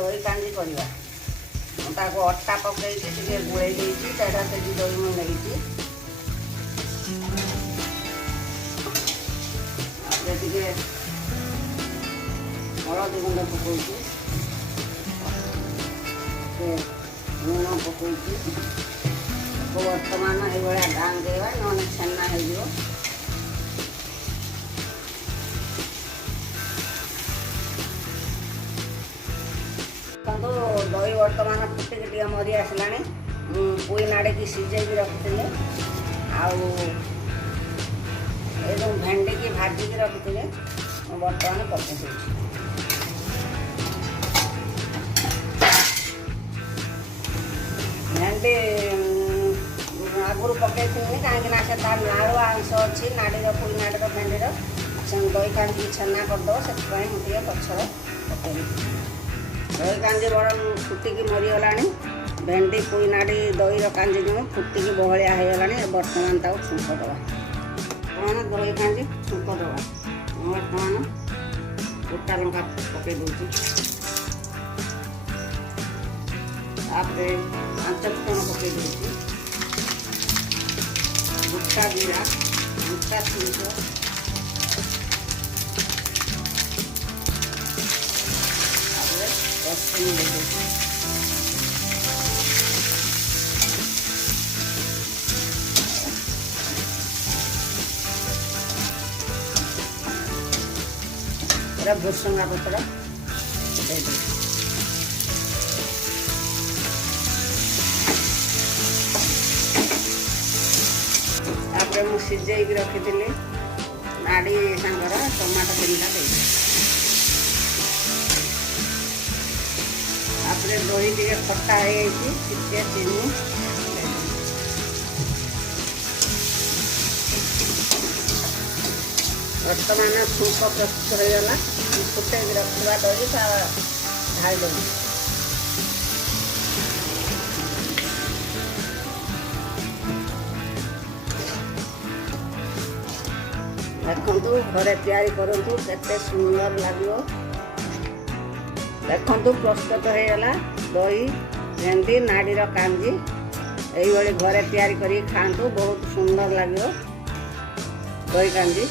दही कांजी करवा ताको अटा पकई गोल देती 1.5 केजी दही मुझे हलदी गुंड पकई लुण पकई बर्तमान ये डांग देवा ना छेना हो दही बर्तमान फुटिक मरी आसला पुई नाड़े की सीझे रखी आउ भेंडी की भाजिक रखी बर्तमान पकई भेंडी आगुरी पकई कहीं से तार नाड़ुआ अंश अच्छी नाड़ी पुई नाड़ी भेंडीर दही कांजी छेना करदेव से मुझे पछर पकई दही कांजी बड़ फुटिकी मरीगला भेंडी पुई नाड़ी दही कांजी जो फुटिकी बहलिया होगला बर्तमान ताऊ छुंक दवा बर्तमान दही कांजी छुंक दवा बर्तमान गोटा लंका पकई दूसरी तापर 5 फुटन पकई दूसरी गोटा जीरा गोटा सोरिष भुसुंगा पत्र तापर मुझे सिझे रखी नाड़ी सांगर टमाटो 3टा दे दही टे खटा है चीनी बर्तमान छुंक प्रस्तुत होगा फुटे रखा दही ढाई देवी देखु घरे तैयारी करूँ केते सुंदर लगे देखु प्रस्तुत होगा दही भेंडी नाड़ी कांजी यही घरे तैयारी कर खातु बहुत सुंदर लगे दही कांजी।